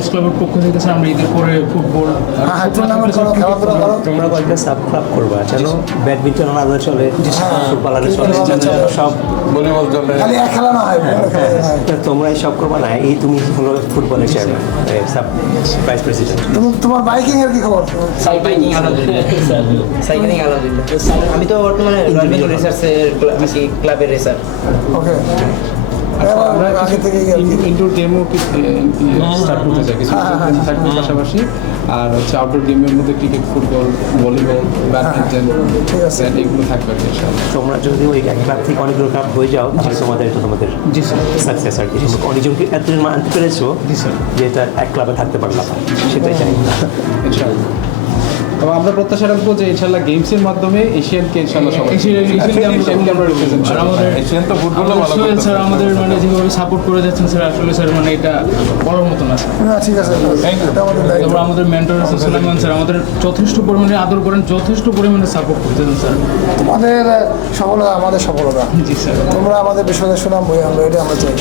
Sports ক্লাবের পক্ষ থেকে স্যার আমরা ঈদের পরে ফুটবল তোমরা কয়েকটা সাব ক্লাব করবা যেন ব্যাডমিন্টন আলাদা চলে, ফুটবল আলাদা চলে, সব ভলিবল চলে, খালি এক খেলা না হয়। তোমরাই সব করবা না। এই তুমি হলো ফুটবলের চেয়ারম্যান, সাব ভাইস প্রেসিডেন্ট। তোমার বাইকিং এর কি খবর? সাইক্লিং আলহামদুলিল্লাহ। আমি তো বর্তমানে রয়্যাল বেঙ্গল রেসার্সের ক্লাবের রেসার। ওকে, আগে থেকে ইনডোর গেমও স্টার্ট করতে চাই কিছু থাকবে পাশাপাশি। আর হচ্ছে আউটডোর গেমের মধ্যে ক্রিকেট, ফুটবল, ভলিবল, ব্যাডমিন্টন, এগুলো থাকবে ইনশাআল্লাহ। তোমরা যদি ওই এক ক্লাব থেকে অনেকগুলো ক্লাব হয়ে যাও তাহলে তোমাদের এটা তোমাদের জি স্যার, সাকসেস আর কি। তোমরা অনেকজনকে এতজন আনতে পেরেছো জি স্যার, যে এটা এক ক্লাবে থাকতে পারলাম, সেটাই চাই। ইনশাআল্লাহ। এবং আমরা প্রত্যাশা রাখবো যে ইনশাআল্লাহ গেমসের মাধ্যমে এশিয়ানকে ইনশাআল্লাহ সবাই এশিয়ানকে আমরা রিপ্রেজেন্ট করব। আমাদের এশিয়ান তো ফুটবলও ভালো করতে স্যার আমাদের মানে যেভাবে সাপোর্ট করে যাচ্ছেন স্যার, আসলে স্যার মানে এটা বলার মতো না স্যার। না, ঠিক আছে, এটা আমাদের দায়িত্ব। তারপর আমাদের মেন্টর আছেন সুলাইমান স্যার, আমাদের যথেষ্ট পরিমাণে আদর করেন, যথেষ্ট পরিমাণে সাপোর্ট করতেছেন স্যার। তোমাদের সফলতা আমাদের সফলতা। জি স্যার। তোমরা আমাদের বিশ্বদেশ সুনাম বই আনবে, এটা আমরা চাই।